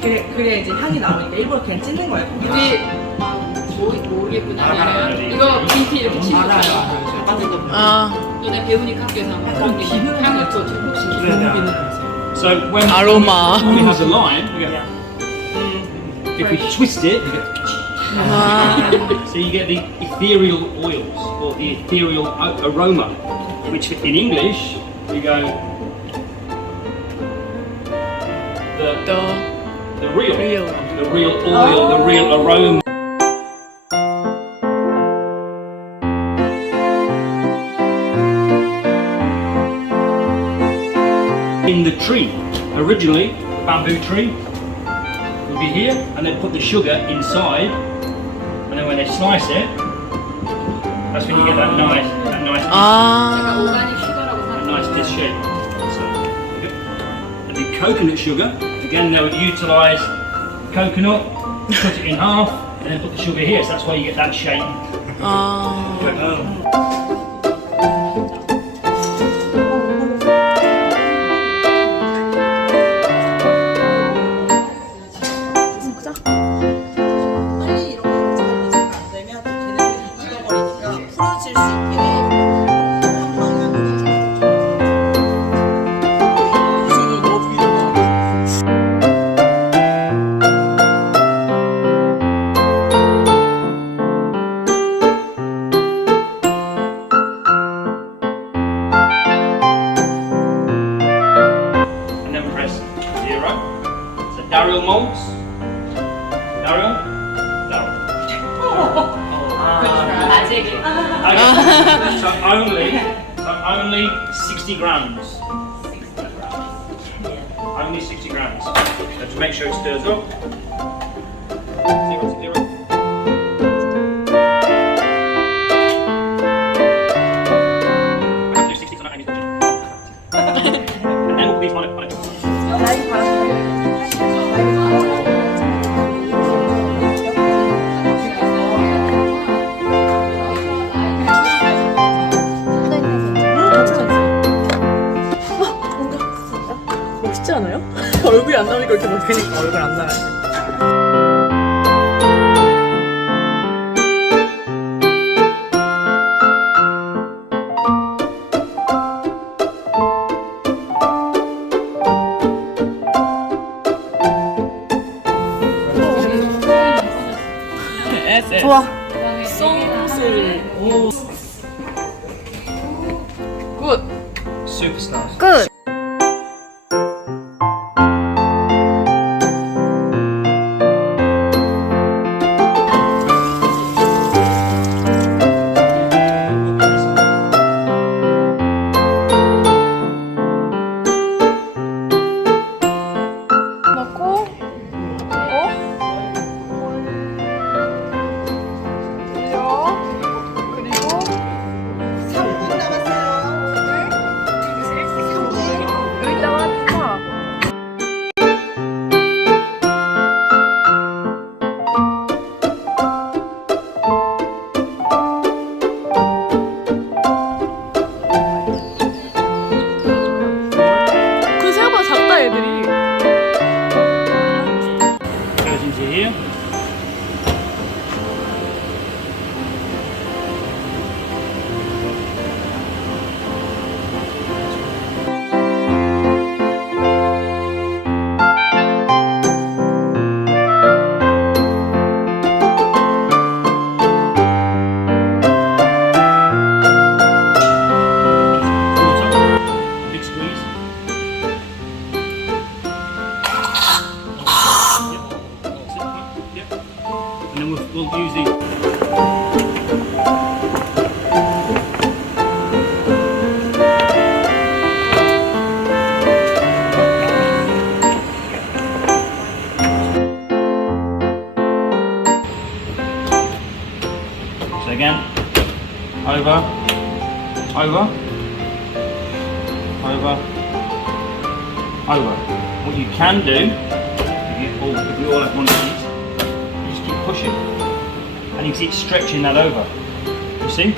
그래 이제 향이 나오니까 일부러 그냥 찢는 거예요. 우리 모르겠구나. 이거 BT 이렇게 치는 거. 너네 배우니까 학교에서 그런 게 향을 또 혹시 So when 아로마. we have the lime, we go, if we twist it, we go. So you get the ethereal oils or the ethereal aroma, which in English we go the real oil, the real aroma. In the tree, originally the bamboo tree would be here, and they put the sugar inside, and then when they slice it, that's when you get that nice 제가 오가닉 슈거라고 사는 nice dish shape. So, and the coconut sugar, again they would utilise coconut, cut it in half, and then put the sugar here. So that's why you get that shape. 빨리 이렇게 잘 믹스가 안 되면 걔네들이 익어버리니까 풀어질 수 있게 And then press 0. So Daryl molds. Daryl. 아재기. Okay. So only 60 grams. Only 60 grams. So to make sure it stirs up. 0 to 0. We have to do 60 tonight, Amy's watching. And then we'll be on it. 멋있지 않아요? 얼굴이 안 나오니까 이렇게 멋있어. 그니까 얼굴 안 나와요. 좋아. 송슬. 굿. Superstars. 끝. 넣고 그리고 3분 남았어요. 여기다가 파. 그 생각보다 작다 애들이. Goes into here. Big squeeze. Yep. And then we'll use the. So again, over, over, over, over. What you can do, if you all have one of these, you just keep pushing, and you can see it stretching that over. You see?